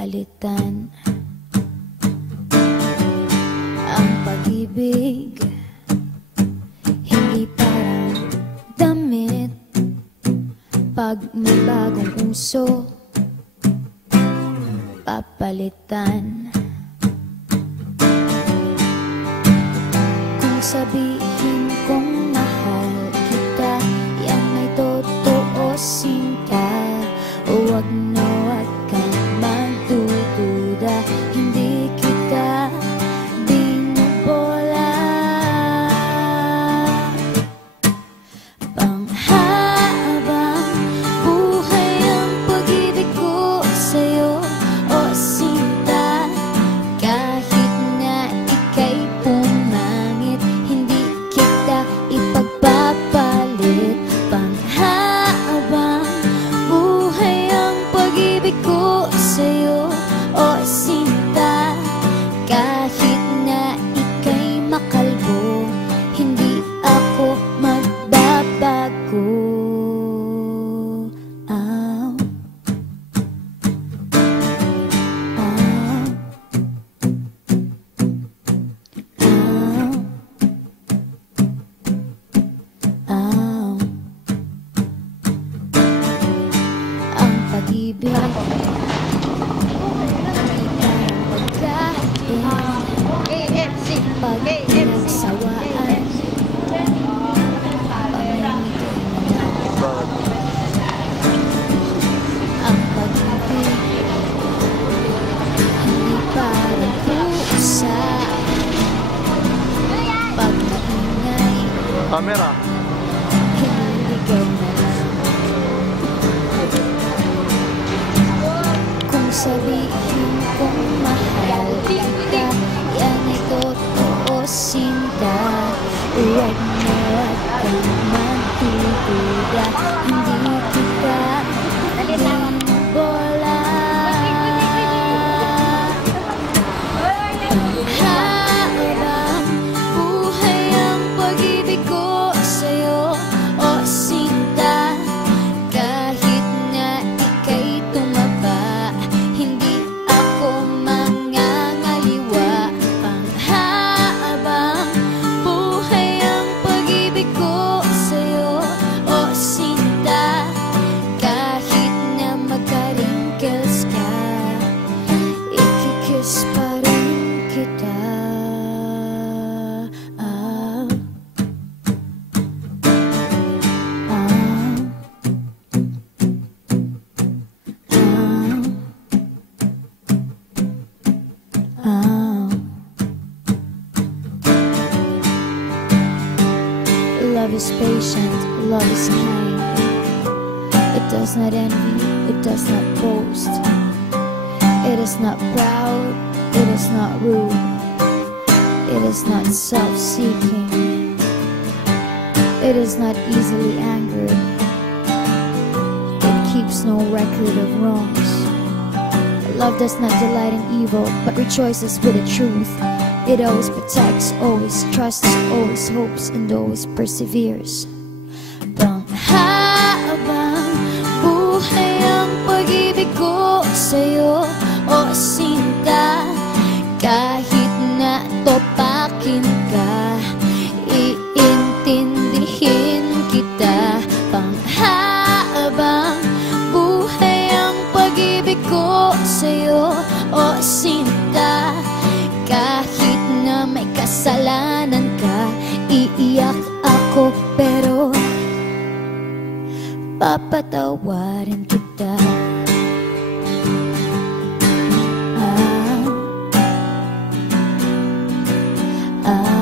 papalitan ang pag-ibig. Hindi parang damit pag may bagong uso, papalitan. Kung sabihin kong mahal kita, yan ay totoosin ka. Huwag na huwag kang magdududa, hindi kita binubola. Panghabang buhay ang pag-ibig ko sa'yo, o sinta. Kahit na ika'y pumangit, hindi kita ipagpapalit. Panghabang buhay ang pag-ibig ko sa'yo, o sinta. Kahit na ika'y makalbo, hindi ako magbabago. Ow. Ow. Ow. Ow. Ang pag-ibig ay parang pagkain, pag pinagsawaan, ang pag-ibig hindi parang pusa, pag maingay, Camera. hiniligaw na lang. Kung sabihin kong mahal kita, yan ay totoosin ka. Huwag na huwag kang magdududa, hindi kita binubola. Panghabang buhay ang pag-ibig ko sa'yo, o sinta. Kahit na ika'y tumaba, hindi ako mangangaliwa. Panghabang buhay ang pag-ibig ko sa'yo, o sinta. Kahit na magka-wrinkles ka, ikikiss pa rin kita. Ah. Ah. Ah. Love is patient, love is kind. It does not envy, it does not boast. It is not proud, it is not rude. It is not self-seeking. It is not easily angered. It keeps no record of wrongs. Love does not delight in evil, but rejoices with the truth. It always protects, always trusts, always hopes, and always perseveres. Panghabang buhay ang pag-ibig ko sa'yo, o sinta. Kahit na topakin ka, iintindihin kita. Panghabang buhay ang pag-ibig ko sa'yo, o sinta. Kahit na may kasalanan ka, iiyak ako pero papatawarin kita. Ah. Ah.